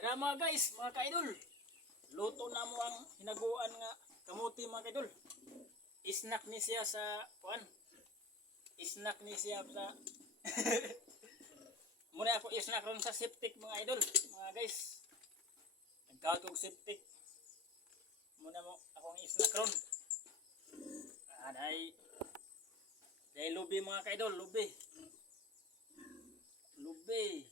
Drama guys, mga kaidol. Luto na mo ang hinaguan nga kamuti mga kaidol. Snack ni siya sa kuan. Snack ni siya sa muna ako snack ron sa septic mga idol. Mga guys. Nagkaot og septic. Muna mo akong snack ron. Dahil lubi mga kaidol, lubi. Lubi.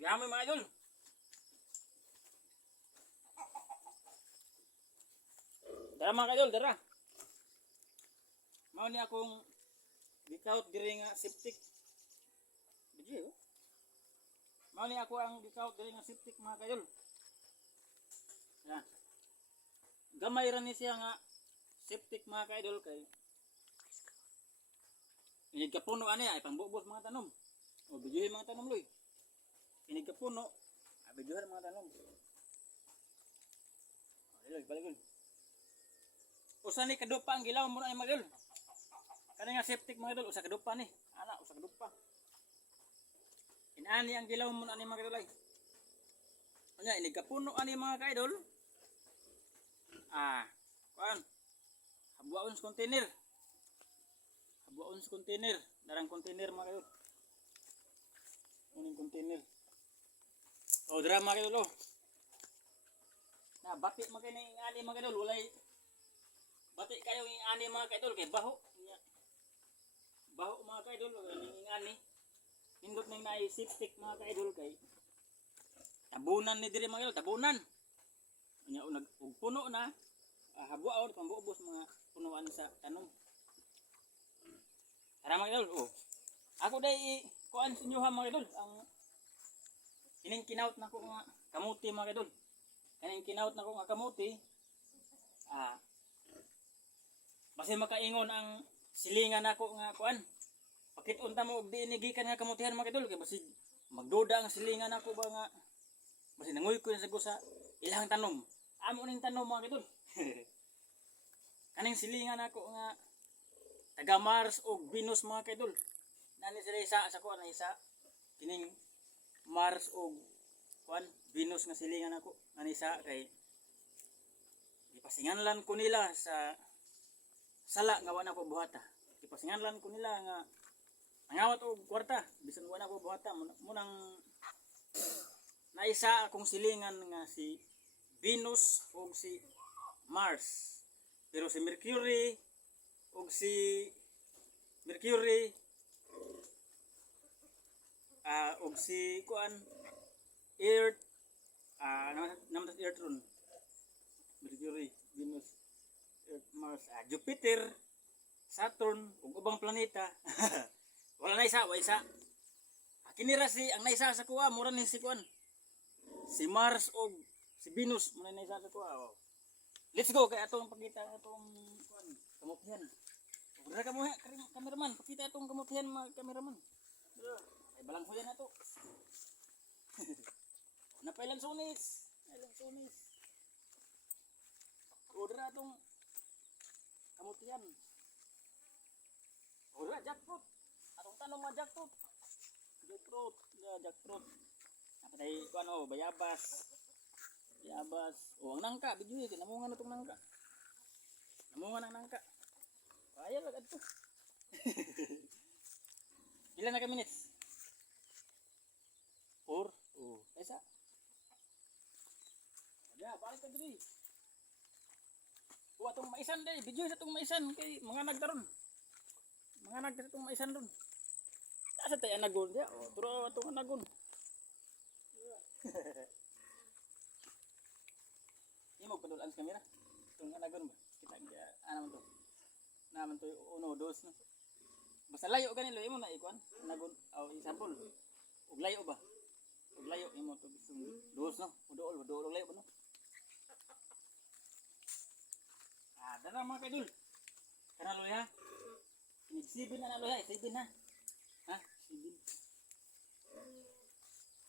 Yummy mga idol. Dara mga idol, dara. Mao ni akong gikaut diri nga septic. Biji oh. Mao ni ako ang gikaut diri nga septic mga idol. Ya. Gamay ra ni siya nga septic mga idol kay inig ka puno ani ay pangbubos mga tanom. O bijuhin mga tanom loy. Inig ka puno, bijuhin mga tanom. Dili balik. Usa ni kadupa ang gilaw mo na ay magol. Kani nga septic mga idol, usa kadupa ni. Ana, usa kadupa. Inani ang gilaw mo na ni mga idol ay. Anya inig ka puno ani mga kaidol. Kuan. Habuaon sa container. Habuaon sa container, darang container mga kaidol. Uning container. O dira mga kaidol. Na bati magani ani mga kaidol, walay bati kayo ng ani mga kaidol kay baho. Baho mga kaidol ng ani. Hindot ning naisiptik mga kaidol kay tabunan ni diri mga kaidol, tabunan. Nya unag og puno na habuaon pambuobos mga punuan sa tanom. Tara mga kaidol, oh. Ako day kuan sa inyo ha mga kaidol, ang kining kinaut nako nga kamuti mga kaidol. Kaning kinaut nako nga kamuti basi makaingon ang silingan nako nga kuan. Pakit-on ta mo og diinigikan nga kamutihan mga kaidol kay basi magduda ang silingan nako ba nga basi nanguy ko na sa ilang tanom. Amo ning tanom mga kaidol. Kaning silingan nako nga taga Mars og Venus mga kaidol. Nani sila isa sa kuan isa kining Mars og kuan Venus nga silingan nako. Nani isa kay ipasinganlan ko nila sa sala nga wala ko buhata. Ipasinganlan ko nila nga nangawat og kwarta bisan wala ko buhata munang naisa akong silingan nga si Venus ug si Mars. Pero si Mercury ug si ug si kuan Earth naman Earth ron. Mercury, Venus, Earth, Mars, Jupiter, Saturn, ug ubang planeta. Wala na isa, wala isa. Kinira si ang naisa sa kuha, mura ni si kuan. Si Mars ug si Venus mura na isa sa kuha. Oh. Let's go kay atong pakita atong kuan, kamutihan. Ura ka mo ha, cameraman, pakita atong kamutihan mga cameraman. Ay balang huyan na to. Napailan sunis. Ailan sunis. Ura atong kamutihan. Ura jackfruit. Atong tanong mga jackfruit. Jackfruit. Apa day ko ano, bayabas. O ang nangka, bidyo eh, namungan na itong nangka. Namungan ang nangka. Kaya lang ito. Ilan na ka minutes? 4. Oh, isa. Ya, balik ka diri. Atong maisan day, bidyo sa itong maisan kay mga nagdaron. Mga nagdaron itong maisan ron. Asa tayo anagon dia? O, turo itong anagon. Imo padulan sa kamera. Itong anagon ba? Kita niya, naman to. Naman to, 1, 2, no? Basta layo ganilo, imo na ikuan. Anagon, example. Ug layo ba? Ug layo, imo to. 2, no? Udool, layo ba, no? Dara mga kaidol. Kana loy ha. Inig 7 na loy ha, 7 ha. Ha? 7.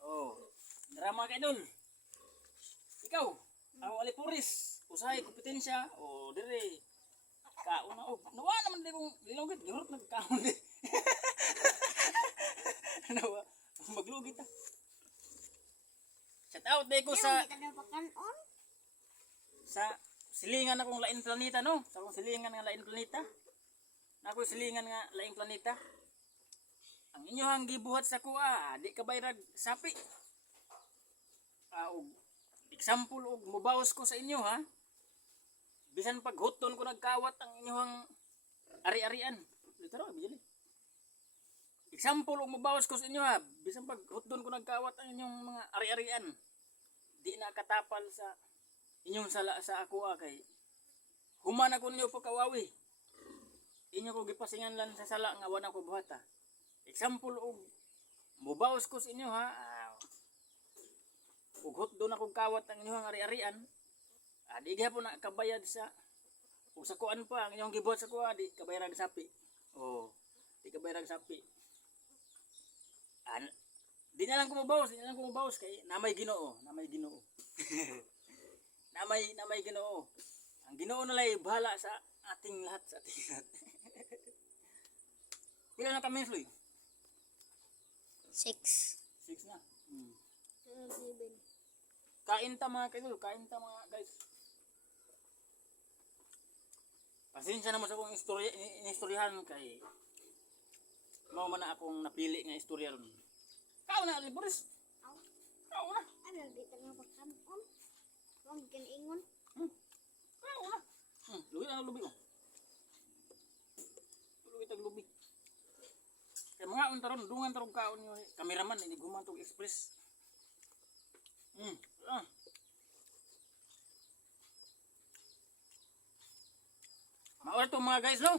Oh, dara mga kaidol. Ikaw, ang alipuris, usahay kompetensya o dire kaon na. Oh, nawa naman di kong lilongit. Gurot nagkaon di. Nawa. Maglugit ah. Shout out day ko sa Kita na pakanon. sa silingan akong lain planeta no. Sa akong silingan nga lain planeta. Na ako silingan nga laing planeta. Ang inyohang gibuhat sa kuha, di ka bayrag sapi. Og example og mubawas ko sa inyo ha. Bisan pag huton ko nagkawat ang inyohang ari-arian. Literal bijali. Example og mubawas ko sa inyo ha. Bisan pag huton ko nagkawat ang inyong mga ari-arian. Di na katapal sa inyong sala sa ako kay human ako ninyo pagkawawi. Inyo ko gipasingan lang sa sala nga wala ko buhata. Example og mubawas ko sa inyo ha. Ug hot doon akong kawat ang inyong ari-arian. Di gihapon na kabayad sa ug sa kuan pa ang inyong gibuhat sa kuha di kabayarag sapi. Oh, di kabayarag sapi. Di na lang ko mubawas kay namay Ginoo, namay Ginoo. namay Ginoo. Ang Ginoo na lay bahala sa ating lahat. Pila na kami Floyd? 6. 6 na. 7. Kain ta mga guys. Pasensya naman sa akong istoryahan kay mao man na akong napili nga istorya ron. Kao na Boris. Kao na. Ano dito na pakanon? Wag kan ingon. Kao na. Luwi na lubi ko. Luwi tag lubi. Kaya mga untaron, dungan tarong kaon nyo. Kameraman, hindi gumantog express. Maura to mga guys, no?